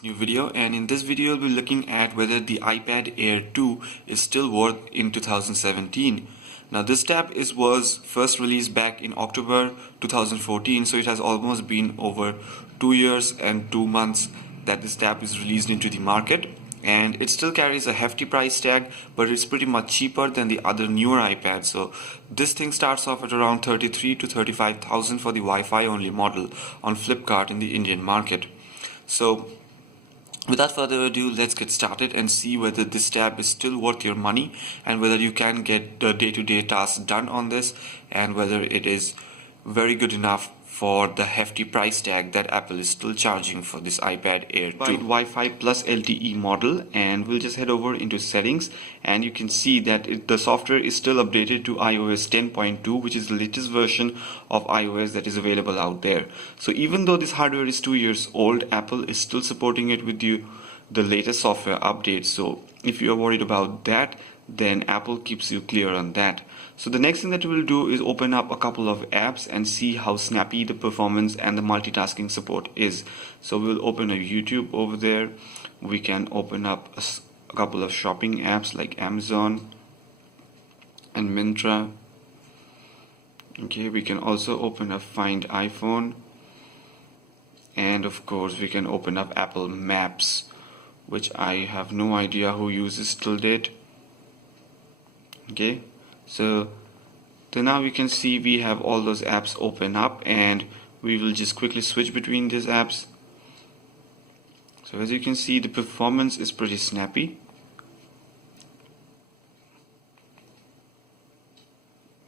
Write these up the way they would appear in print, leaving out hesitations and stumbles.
New video, and in this video we'll be looking at whether the iPad Air 2 is still worth in 2017. Now this tab was first released back in October 2014, so it has almost been over 2 years and 2 months that this tab is released into the market, and it still carries a hefty price tag, but it's pretty much cheaper than the other newer iPads. So this thing starts off at around 33 to 35,000 for the Wi-Fi only model on Flipkart in the Indian market. So without further ado, let's get started and see whether this tab is still worth your money and whether you can get the day-to-day tasks done on this, and whether it is very good enough for the hefty price tag that Apple is still charging for this iPad Air 2 Wi-Fi plus LTE model. And we'll just head over into settings, and you can see that the software is still updated to iOS 10.2, which is the latest version of iOS that is available out there. So even though this hardware is 2 years old, Apple is still supporting it with the latest software updates. So if you are worried about that, then Apple keeps you clear on that. So the next thing that we'll do is open up a couple of apps and see how snappy the performance and the multitasking support is. So we'll open a YouTube over there. We can open up a couple of shopping apps like Amazon and Myntra. Okay, we can also open up Find iPhone, and of course we can open up Apple Maps, which I have no idea who uses till date. Okay, so now we can see we have all those apps open up, and we will just quickly switch between these apps. So as you can see, the performance is pretty snappy.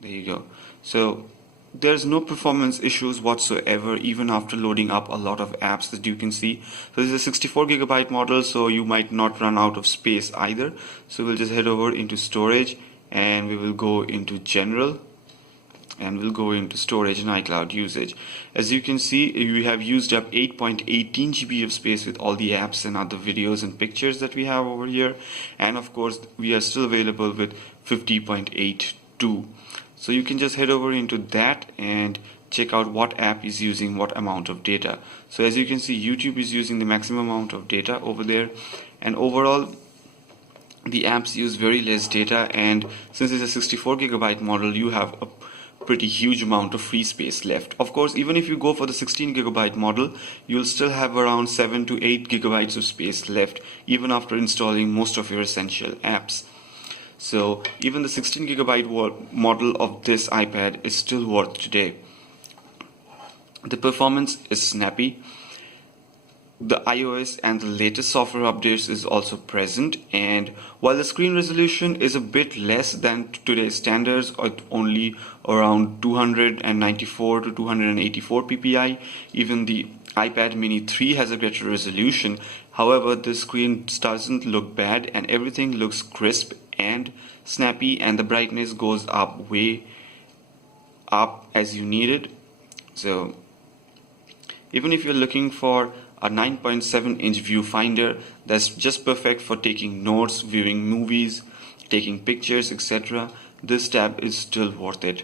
There you go. So there's no performance issues whatsoever even after loading up a lot of apps, as you can see. So this is a 64GB model, so you might not run out of space either. So we'll just head over into storage, and we will go into general, and we'll go into storage and iCloud usage. As you can see, we have used up 8.18 GB of space with all the apps and other videos and pictures that we have over here, and of course we are still available with 50.82. so you can just head over into that and check out what app is using what amount of data. So as you can see, YouTube is using the maximum amount of data over there, and overall the apps use very less data. And since it's a 64GB model, you have a pretty huge amount of free space left. Of course, even if you go for the 16GB model, you'll still have around 7 to 8GB of space left even after installing most of your essential apps. So even the 16GB model of this iPad is still worth today. The performance is snappy. The iOS and the latest software updates is also present, and while the screen resolution is a bit less than today's standards, at only around 294 to 284 ppi, even the iPad mini 3 has a better resolution. However, the screen doesn't look bad, and everything looks crisp and snappy, and the brightness goes up way up as you need it. So even if you're looking for a 9.7-inch viewfinder that's just perfect for taking notes, viewing movies, taking pictures, etc., this tab is still worth it,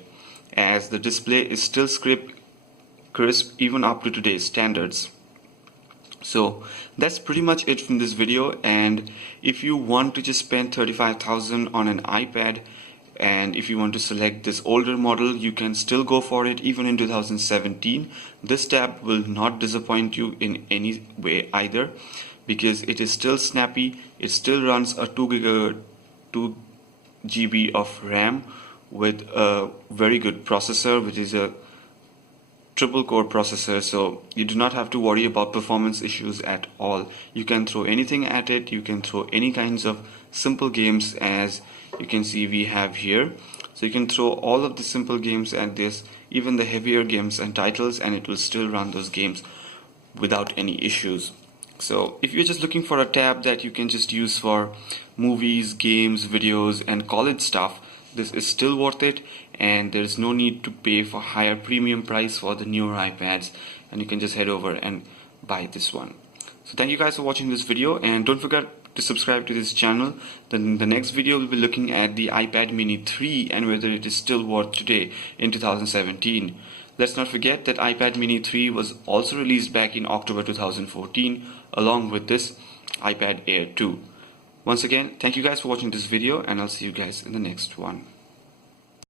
as the display is still crisp even up to today's standards. So that's pretty much it from this video, and if you want to just spend 35,000 on an iPad, and if you want to select this older model, you can still go for it even in 2017. This tab will not disappoint you in any way either, because it is still snappy. It still runs a 2 GB of RAM with a very good processor, which is a triple core processor, so you do not have to worry about performance issues at all. You can throw anything at it. You can throw any kinds of simple games, as you can see we have here. So you can throw all of the simple games at this, even the heavier games and titles, and it will still run those games without any issues. So if you're just looking for a tab that you can just use for movies, games, videos, and college stuff, this is still worth it, and there's no need to pay for higher premium price for the newer iPads, and you can just head over and buy this one. So thank you guys for watching this video, and don't forget to subscribe to this channel. Then the next video will be looking at the iPad mini 3 and whether it is still worth today in 2017. Let's not forget that iPad mini 3 was also released back in October 2014, along with this iPad Air 2. Once again, thank you guys for watching this video, and I'll see you guys in the next one.